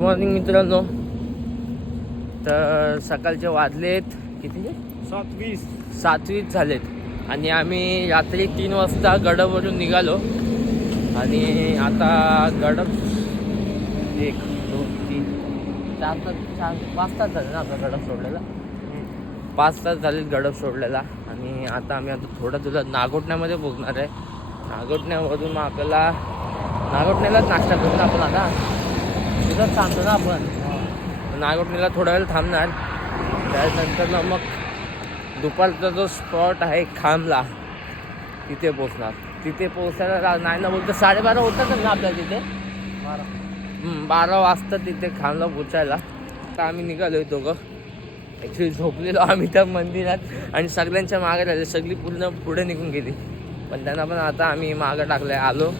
Morning मित्रांनो. तर सकाळचे वाजलेत किती सात वीस सातवीच झालेत. आणि आम्ही रात्री तीन वाजता गडवरून निघालो. आणि आता गडब एक दोन तीन. चार तास चार पाच तास झाले ना आपला गडब सोडलेला. पाच तास झालेत गडब सोडलेला. आणि आता आम्ही आता थोडं तुला नागोटण्यामध्ये पोहोचणार आहे. नागोटण्यामधून मग आपल्याला नागोटण्यालाच नाश्ता करू ना आपण आता तिथंच थांबतो ना आपण. नागोटणीला थोडा वेळ थांबणार. त्यानंतर ना मग दुपारचा जो स्पॉट आहे खामला तिथे पोचणार तिथे पोचायला नाही ना बोलतो साडेबारा होतातच ना आपल्या तिथे? हम्म, बारा वाजता तिथे खामला पोचायला तर आम्ही निघालोय दोघं. ॲक्च्युली झोपलेलो आम्ही त्या मंदिरात आणि सगळ्यांच्या मागे राहिले. सगळी पूर्ण पुढे निघून गेली. पण त्यांना पण आता आम्ही मागं टाकलंय. आलो.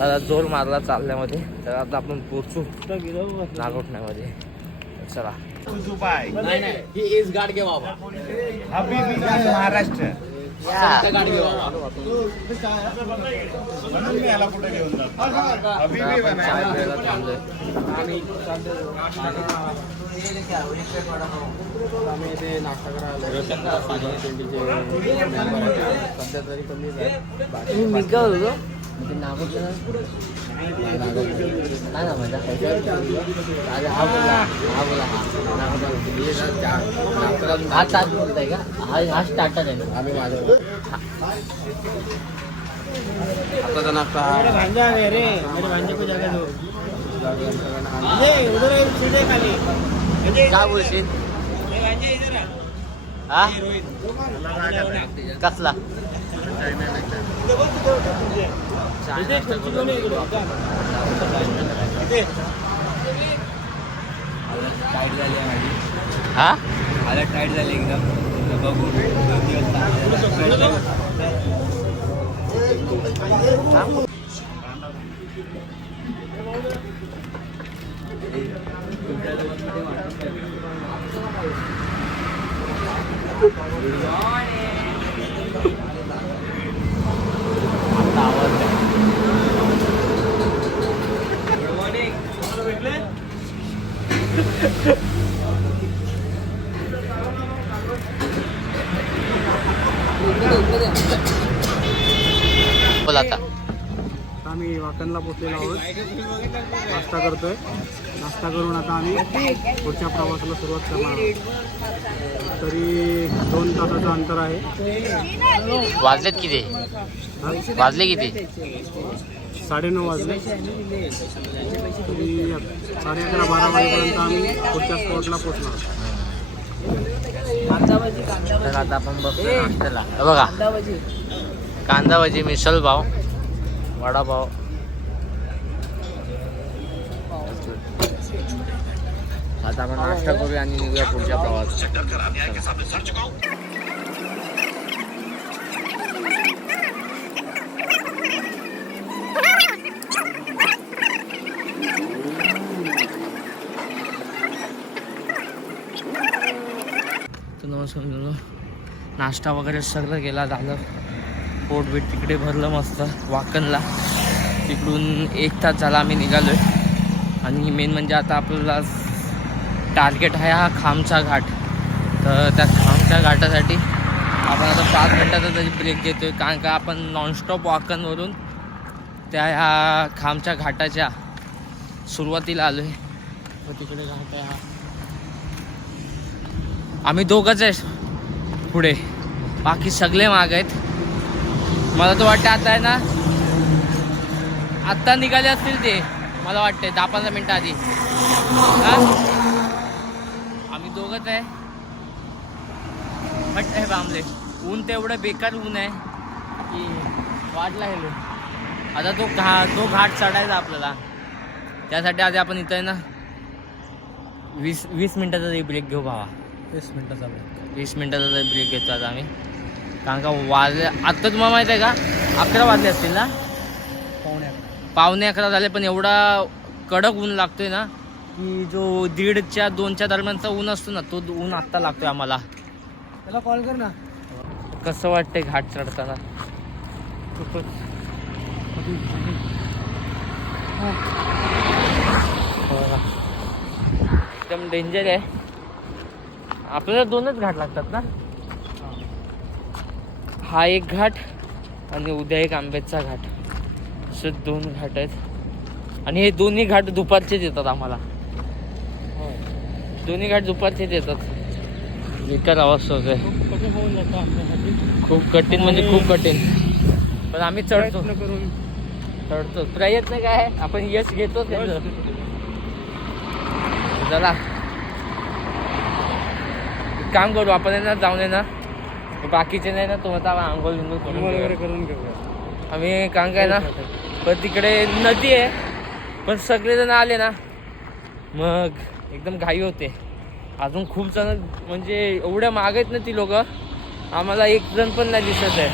आता जोर मारला चालण्यामध्ये. तर आता आपण पोचू नागोठण्यामध्ये. चला. ही महाराष्ट्र. आम्ही इथे नाश्ता करायला. सध्या तरी काय म्हणजे नाही ना माझ्या अरे हा बोला हा बोला हा. नागोठण्याला हा तास बोलताय का? हा हा स्टार्टर आहे ना. आम्ही माझ्या आताचा नाश्ता भांजा आहे रे. मेरे भांजे को जगह दो ये उधर एक सीट खाली. काय बोलशील? हा कसला? इथे खुर्ची दोन आहे इकडे. इथे. हा हालत टाईट झाली एकदम बघू दोन दिवस नाश्ता करून आता आम्ही पुढच्या प्रवासाला सुरुवात करणार आहोत. तरी दोन तासाचं अंतर आहे. वाजलेत किती? वाजले किती? साडेनऊ वाजले. तरी साडे अकरा बारा वाजेपर्यंत आम्ही पुढच्या स्पॉटला पोचणार तर आता आपण बघतो नाश्त्याला. बघा. कांदा भजी मिसळ पाव वडापाव. आता आपण नाश्ता करूया आणि निघूया पुढच्या प्रवास नमस्कार नाश्ता वगैरे सगळं गेला झालं. पोट बीट तिकडे भरलं मस्त वाकणला. तिकडून एक तास झाला आम्ही निघालोय. आणि मेन म्हणजे आता आपल्याला टार्गेट आहे हा खामचा घाट. तर त्या खामच्या घाटासाठी आपण आता पाच मिनटाचा तरी ब्रेक घेतोय कारण का आपण नॉनस्टॉप वाकणवरून त्या ह्या खामच्या घाटाच्या सुरुवातीला आलो आहे तिकडे घाट आहे हा. आम्ही दोघंच आहे पुढे. बाकी सगळे माग आहेत. मला तर वाटतं आता आहे ना आत्ता निघाले असतील ते. मला वाटते दहा पंधरा मिनटं आधी. दोघंच आहे. बट आहे बांबले. ऊन तेवढं बेकार ऊन आहे की वाढला हे आता तो घा तो घाट चढायचा आपल्याला. त्यासाठी आधी आपण इथं आहे ना वीस वीस मिनटाचा तरी ब्रेक घेऊ भावा. वीस मिनिटाचा वेळ वीस मिनटाचा तरी ब्रेक घेतो आता आम्ही. कारण का वाजले आत्ता तुम्हाला माहिती आहे का? अकरा वाजले असतील ना? पाहुण्या पावणे अकरा झाले पण एवढा कडक ऊन लागतोय ना. की जो दीडच्या दोनच्या दरम्यानचा ऊन असतो ना तो ऊन आत्ता लागतोय आम्हाला. त्याला कॉल कर ना. कसं वाटतंय घाट चढताना? खूपच. एकदम डेंजर आहे. आपल्याला दोनच घाट लागतात ना? हा एक घाट आणि उद्या एक आंबेचा घाट. असे दोन घाट आहेत. आणि हे दोन्ही घाट दुपारचेच येतात आम्हाला. दोन्ही घाट दुपारचेच येतात बेकार जातं आपल्यासाठी खूप कठीण म्हणजे खूप कठीण. पण आम्ही चढतो. चढतो. प्रयत्न काय? आहे? आपण यश घेतो चला. काम करू आपण आहे ना जाऊन आहे ना बाकीचे नाही ना तो आता आंघोळ बिंघोळ करून. करून घेऊया. आम्ही काम काय ना पण तिकडे नदी आहे. पण सगळेजण आले ना. मग एकदम घाई होते. अजून खूप जण म्हणजे एवढ्या माग आहेत ना ती लोक. आम्हाला एक जण पण नाही दिसत आहे.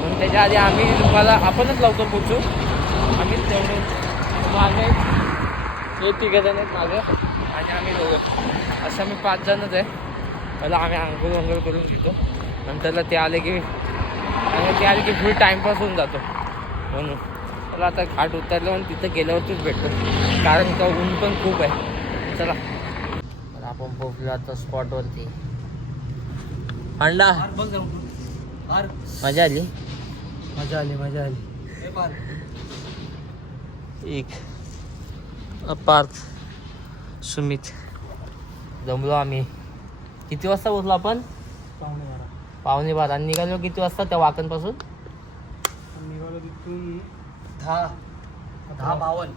म्हणून त्याच्या आधी आम्ही तुम्हाला आपणच लावतो पोचू आम्ही तेवढे मागे हे तिघं जण आहेत मागं. आणि आम्ही दोघं. असं आम्ही पाच जणच आहे. मला आम्ही आंघोळ वंघोळ करून घेतो. नंतरला ते आले की आणि ते आले की फुल टाईमपास होऊन जातो. म्हणून. मला आता घाट उतरलं आणि तिथं गेल्यावरतीच भेटतो. कारण का ऊन पण खूप आहे. चला. आपण पोहोचलो आता स्पॉटवरती अंडा मजा आली. मजा आली मजा आली. एक. पार्थ सुमित. जमलो आम्ही. किती वाजता पोहोचलो आपण? पाहुणे बारा. पावणे बारा. आणि निघालो किती वाजता त्या वाकणपासून? निघालो तिथून दहा. दहा बावन्न.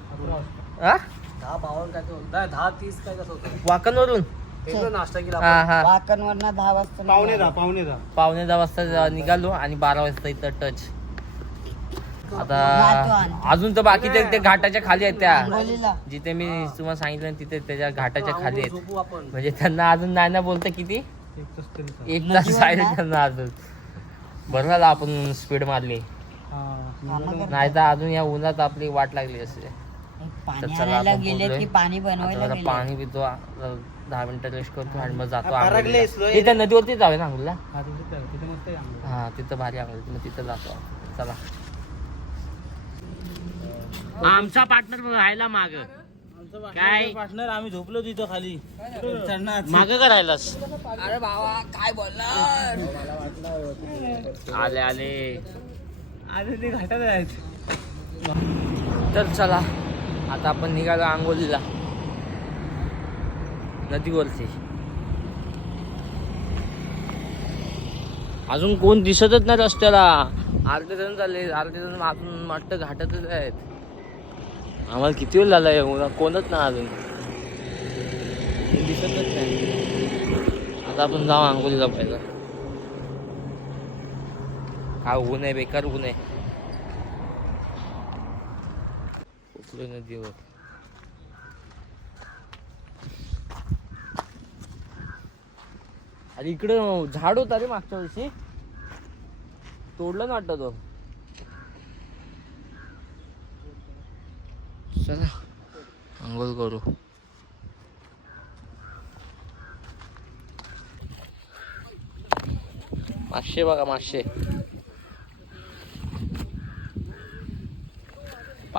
हा? दहा बावन्न काय ते होतं दहा तीस काय कसं होतं वाकणवरून? एकदा नाश्ता केला हा हा. वाकणवरनं दहा वाजता पाहुणे दहा पाहुणे दहा. पावणे दहा वाजता निघालो आणि बारा वाजता इथं टच. आता. अजून तर बाकीच्या ते घाटाच्या खाली आहेत त्या. आंबोलीला जिथे मी तुम्हाला सांगितलं ना, तिथे त्याच्या घाटाच्या खाली आहेत. झोपू आपण. म्हणजे त्यांना अजून नाही ना बोलतं किती? एक तास तरी चालेल. एक तास आहे त्यांना अजून. बरं झालं आपण स्पीड मारली. हा. नाही तर अजून या उन्हात आपली वाट लागली असते पाणी तर चला आणायला आपण गेले. की पाणी आता बनवायला जरा गेले पाणी पितो दहा मिनिटं रेस्ट करतो आणि मग जातो हा, आंघोळीला. लोय. इथं नदीवरती जाऊया ना आंघोळीला? हा, तिथे. हा भारी आंघोळ मग तिथं जातो चला. आमचा पार्टनर राहायला माग. काय? पार्टनर आम्ही झोपलो तिथं खाली. चढणार. माग करायलास अरे बाबा काय बोलणार? आले आले. अरे ते घाटात आहेत. तर चला. आता आपण निघालो आंघोलीला नदीवरती. अजून कोण दिसतच नाही रस्त्याला. अर्धे जण झाले अर्धे जण अजून वाटतं घाटातच आहेत. आम्हाला किती वेळ झाला आहे कोणच ना अजून. दिसतच नाही. आता आपण जाऊ आंघोलीला पाहिजे काय ऊन आहे बेकार ऊन आहे. पोचलोय नदीवर अरे इकडं झाड होता रे मागच्या वर्षी. तोडलं ना वाटतं तो. चला आंघोळ करू. मासे बघा मासे.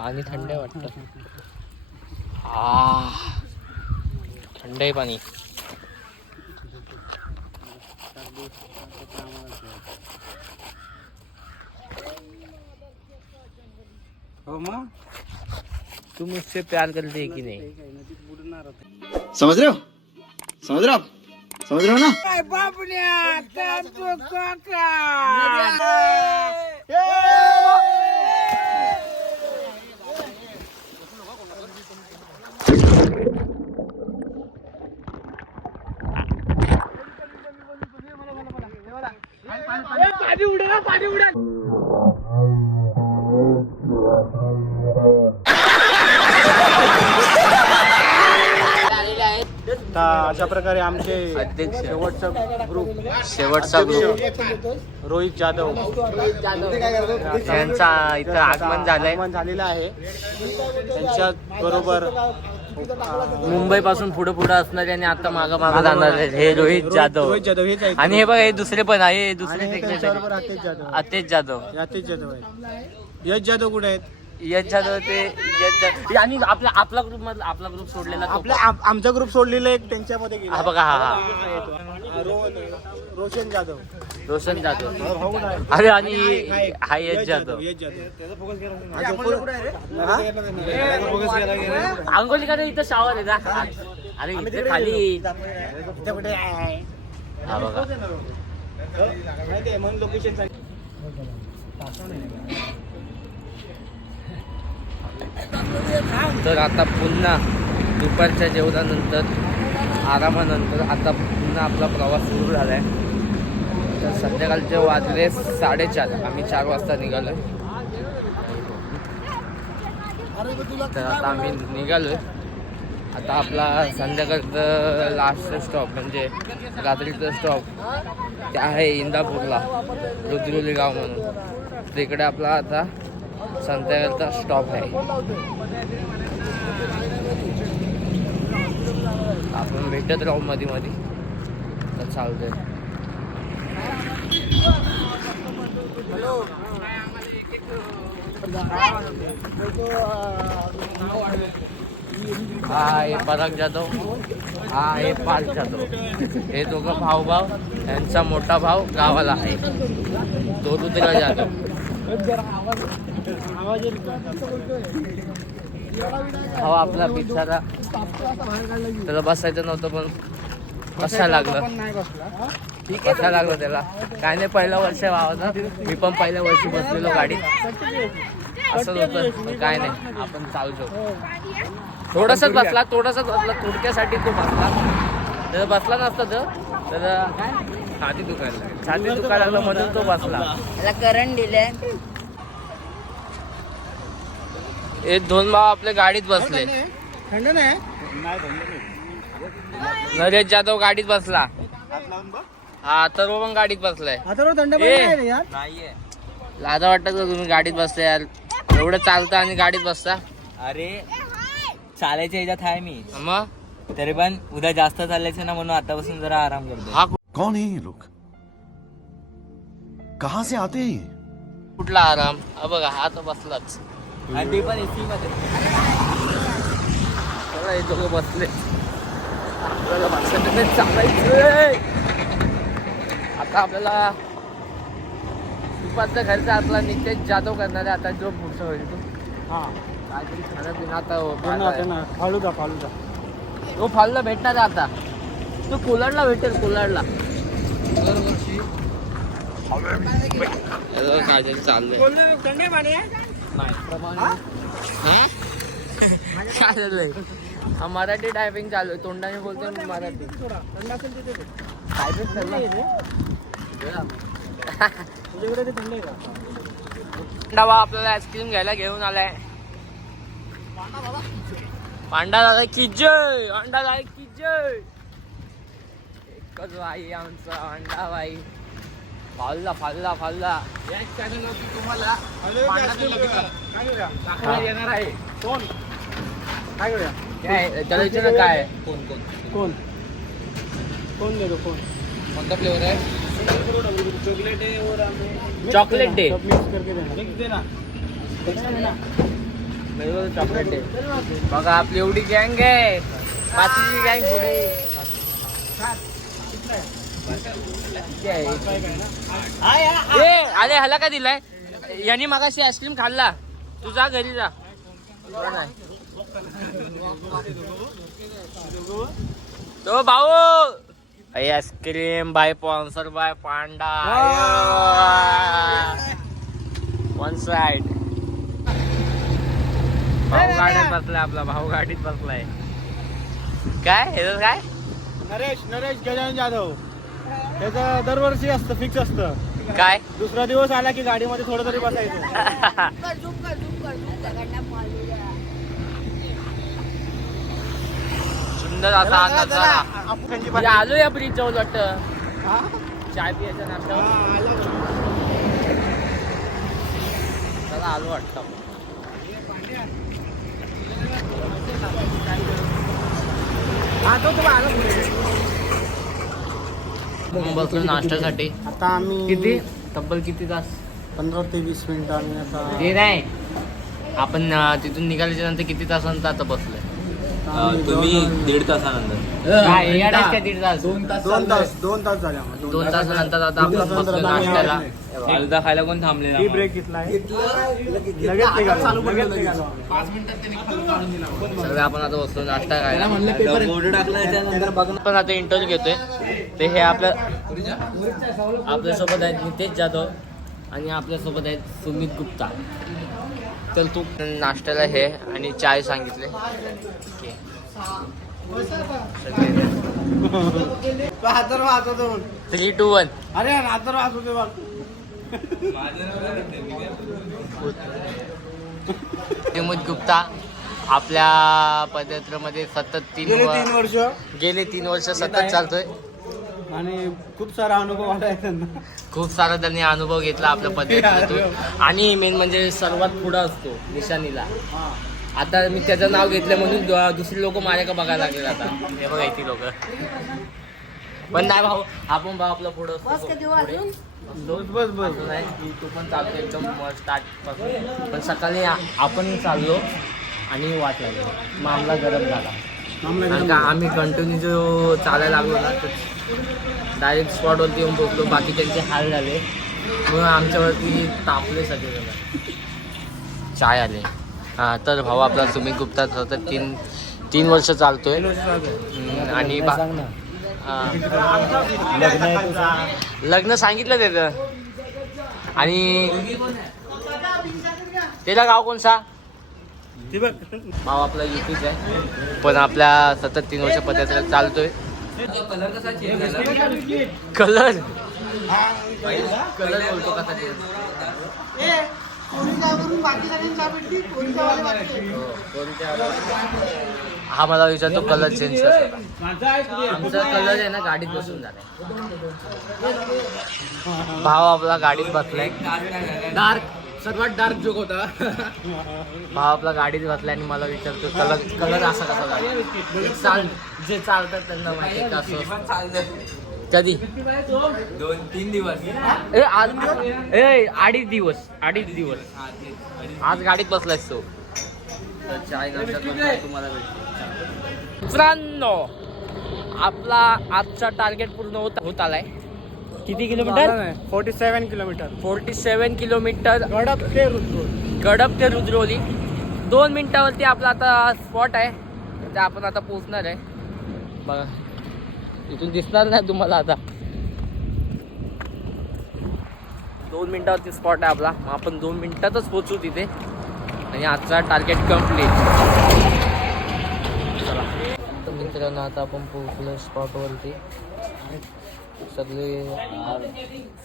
पाणी थंड आहे वाटतं. आ थंड आहे पाणी. हो मग? तू मुझसे प्यार करते है कि नहीं? नदीत बुडणार आता. समझ रहे हो समझ रहे हो! अशा प्रकारे आमचे अध्यक्ष. शेवटचा ग्रुप शेवटचा ग्रुप रोहित जाधव. त्यांचा इथं आगमन झालंय. आगमन झालेलं आहे. त्यांच्या बरोबर मुंबई पासून पुढे पुढे असणार आणि आता मागं मागं जाणार. हे रोहित जाधव. रोहित जाधव हेच आहे आणि हे बघा हे दुसरे पण आहे हे दुसरे आणि हे. त्यांच्याबरोबर आतेश जाधव जाधव. आतेश जाधव आहे यश जाधव कुठे आहेत? यश जाधव ते यश जाधव. आणि आपला आपला ग्रुप मधला आपला ग्रुप सोडलेला तो आम- आमचा ग्रुप सोडलेला एक त्यांच्यामध्ये गेला. हा बघा हा हा. रो- रोशन जाधव. रोशन. अरे आणि हा. हा यश जाधव. आंघोली का इथं शावर आहे ना. अरे इथे खाली. इथे कुठे आहे? हा बघा. तर आता पुन्हा दुपारच्या जेवणानंतर आरामानंतर आता पुन्हा आपला प्रवास सुरू झाला आहे तर संध्याकाळचे वाजले साडेचार. आम्ही चार वाजता निघालो तर आता आम्ही निघालो आता आपला संध्याकाळचं लास्टचं स्टॉप म्हणजे रात्रीचं स्टॉप ते आहे इंदापूरला रुद्रुली गाव म्हणून. तिकडे आपला आता संध्याकाळचा स्टॉप आहे. आपण भेटत राहू मध्ये मध्ये तर चालतंय. हा हे पराग जाधव. हा हे पाल जाधव. हे दोघं भाऊ भाऊ यांचा मोठा भाऊ गावाला आहे. तो रुद्र जाधव. हा आपला बिचारा. त्याला बसायचं नव्हतं पण कसा लागलं. कशा लागलं त्याला? काय नाही पहिलं वर्ष वावरलं मी पण पहिल्या वर्षी बसलेलो गाडीत. असंच होतं. काय नाही. आपण चालतो. थोडसच बसला. थोडसच बसला. थोडक्यासाठी तो बसला. जर बसला नसता तर? तर छाती दुखायला लागली. छाती दुखायला लागलं म्हणून तो बसला. त्याला करंट दिले हे दोन भाव आपल्या गाडीत बसले. थंड नाही. नाही थंड नाही नरेश जाधव गाडीत बसला. हा तर पण गाडीत बसलाय. आता थंड पण ए. नाही रे यार? नाहीये. लाजा वाटत का तुम्ही गाडीत बसता यार? एवढं चालतं आणि गाडीत बसता? अरे चालायच्या ह्याच्यात आहे मी. मग? तरी पण उद्या जास्त चालायचं ना म्हणून आतापासून जरा आराम करतो हा कौन है ये लोग? कहाँ से आते हैं ये? कुठला आराम? हा बघा हा तर बसलाच. आणि ते पण एसी मध्ये. बघा, हे दोघं बसले. आपल्याला बसायचं नाही, चालायचंय. आता आपल्याला दुपारचा खर्च आपला नितेश जाधव करणार आहे आता जो पुढचा होईल तो. हा. काहीतरी खाणं पिणं आता ते ना, ते ना. फालुदा फालुदा तो फालला भेटणार आहे आता. तो कोलाडला भेटेल कोलाडला दरवर्षी काहीतरी चाललंय. थंड पाणी आहे हा? काय झालंय हा मराठी टायपिंग चालू आहे. तोंडाने बोलतोय मी मराठी तुझ्याकडे ते थंड आहे का डावा आपल्याला आईस्क्रीम घ्यायला घेऊन आलाय. पांडा दादा की जय? अंडा दादा की जय? एकच बाई आमचा अंडा बाई. फालला फालला फालला. तुम्हाला. काय येणार आहे. कोण? काय करूया काय त्याला विचार काय आहे? कोण? कोण? कोण कोण देतो कोण? कोणता फ्लेवर आहे? चॉकलेट आहे और आम्ही Chocolate day. सब मिक्स करके देना मिक्स देना चॉकलेट आहे. बघा आपली एवढी गँग आहे. बाकीची गँग पुढे? ए अरे ह्याला काय दिलाय? यांनी मागाशी आईस्क्रीम खाल्ला. तू जा घरी जा. बरं. तो भाऊ! Ice cream by sponsor by Panda. One side भाऊ गाडीत बसलाय आपला भाऊ गाडीत बसलाय. काय हे काय? नरेश नरेश गजानन जाधव. त्याचं दरवर्षी असतं फिक्स असतं. काय? दुसरा दिवस आला की गाडीमध्ये थोडं तरी बसायचं. सुंदर असा आपण त्यांची म्हणजे आलो या ब्रिज जवळ वाटतं? चाय पियाच्या आलं. चला आलो वाटतं. मग बसलो नाश्त्यासाठी. आता आम्ही किती? तब्बल किती तास? पंधरा ते वीस मिनिटं आम्ही आता ते नाही. आपण अं, तिथून निघाल्याच्या नंतर किती तासानंतर आता बसलोय? तुम्ही दीड तासानंतर. दीड तास. दोन तास दोन तास झाले आम्हाला. दोन तासानंतर आता आपण तासानंतर बसलो आता आम्ही नाश्त्याला खायला कोण थांबले टी ब्रेक लगेच लगेच निघालो. सगळे आपण आता बसलो नाश्ता खायला. बोर्ड टाकलाय त्यानंतर पण आता इंटरव्ह्यू घेतोय. ते हे आपल्या आपल्यासोबत आहेत नितेश जाधव आणि आपल्यासोबत आहेत सुमित गुप्ता. तर तू नाश्त्याला हे आणि चाय सांगितले. थ्री टू वन अरे हातर वाचवतो बघ गुप्ता आपल्या पदयात्रेमध्ये सतत तीन तीन वर्ष. गेले तीन वर्ष सतत चालतोय. आणि खूप सारा अनुभव आला आहे त्यांना. खूप सारा त्यांनी अनुभव घेतला आपल्या पद्धतीतून. आणि मेन म्हणजे सर्वात पुढं असतो निशाणीला आता मी त्याचं नाव घेतलं म्हणून दुसरी लोक माझ्याकडे बघायला लागले आता. हे बघा ती लोक. पण नाही भाऊ आपण भाऊ आपला पुढं असतो. बस बस असं नाही की तू पण चालतो एकदम स्टार्टपासून. पण सकाळी आपण चाललो आणि वाट लागली. मग आम्हाला गरम झाला. आणि का आम्ही कंटिन्यू जो चालायला लागलो ना डायरेक्ट स्पॉटवरती येऊन पोहोचलो. बाकी त्यांचे हाल झाले. मग आमच्यावरती तापले सगळे चाय आले. हां तर भाऊ आपला सुमित गुप्ता सतत तीन तीन वर्ष चालतोय. आणि बा. लग्न सांगितलं त्याचं. आणि त्याला गाव कोणसा भाव आपला युपीच आहे. पण आपल्या सतत तीन वर्ष पद्धतीला चालतोय. कलर कलर बोलतो कसा. हो, हा मला विचारतो कलर चेंज कसा आमचा कलर आहे ना गाडीत बसून झालाय. भाव आपला गाडीत बसलाय. डार्क सर्वात डार्क जोक होता. भाव आपला गाडीत बसलाय आणि मला विचारतो कलर कलर असा कसा झाला चाल जे चालतात त्यांना माहिती आहे कसं असतं. कधी? दोन तीन दिवस. ए आज ए अडीच दिवस अडीच दिवस. आज गाडीत बसलायस तो. तर चाय नाश्ता करतोय, तुम्हाला भेटतो मित्रांनो आपला आजचा टार्गेट पूर्ण होत होत आलाय. किती kilometre? Forty seven kilometre. Forty seven kilometre. Gadap ते रुद्र गडप ते रुद्रवली. दोन मिनिटावरती आपला आता स्पॉट आहे. तिथे आपण आता पोहोचणार आहे. बघा. इथून दिसणार नाही तुम्हाला आता. दोन मिनिटावरती स्पॉट आहे आपला. मग आपण दोन मिनिटातच पोहोचू तिथे. आणि आजचा टार्गेट कंप्लीट चला. मित्रांनो आता आपण पोहोचलो स्पॉटवरती सगळे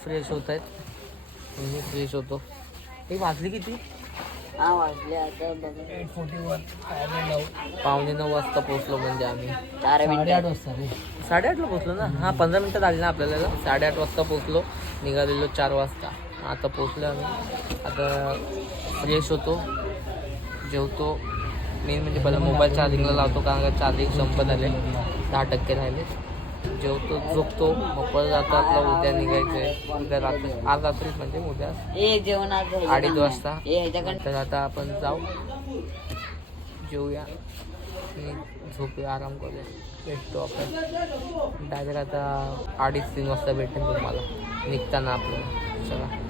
फ्रेश होत आहेत. मी फ्रेश होतो. हे वाजले किती? हा वाजले आता बघा. पावणे नऊ. वाजता पोहोचलो म्हणजे आम्ही. चार मिनिट. साडेआठला पोहोचलो ना? हा पंधरा मिनटं झाली ना आपल्याला? साडेआठ वाजता पोहोचलो. निघालेलो चार वाजता. आता पोहोचलो आम्ही. आता फ्रेश होतो. जेवतो. मेन म्हणजे पहिला मोबाईल चार्जिंगला लावतो कारण का चार्जिंग संपत आले. दहा टक्के राहिले. जेवतो झोपतो मग परत आता आपलं उद्या निघायचं आहे उद्या रात्री आज रात्रीच म्हणजे उद्या. अडीच वाजता. तर आता आपण जाऊ. जेऊया. आणि झोपूया आराम करूया. भेटतो आपण. डायरेक्ट आता अडीच तीन वाजता भेटेल तुम्हाला. निघताना आपलं चला.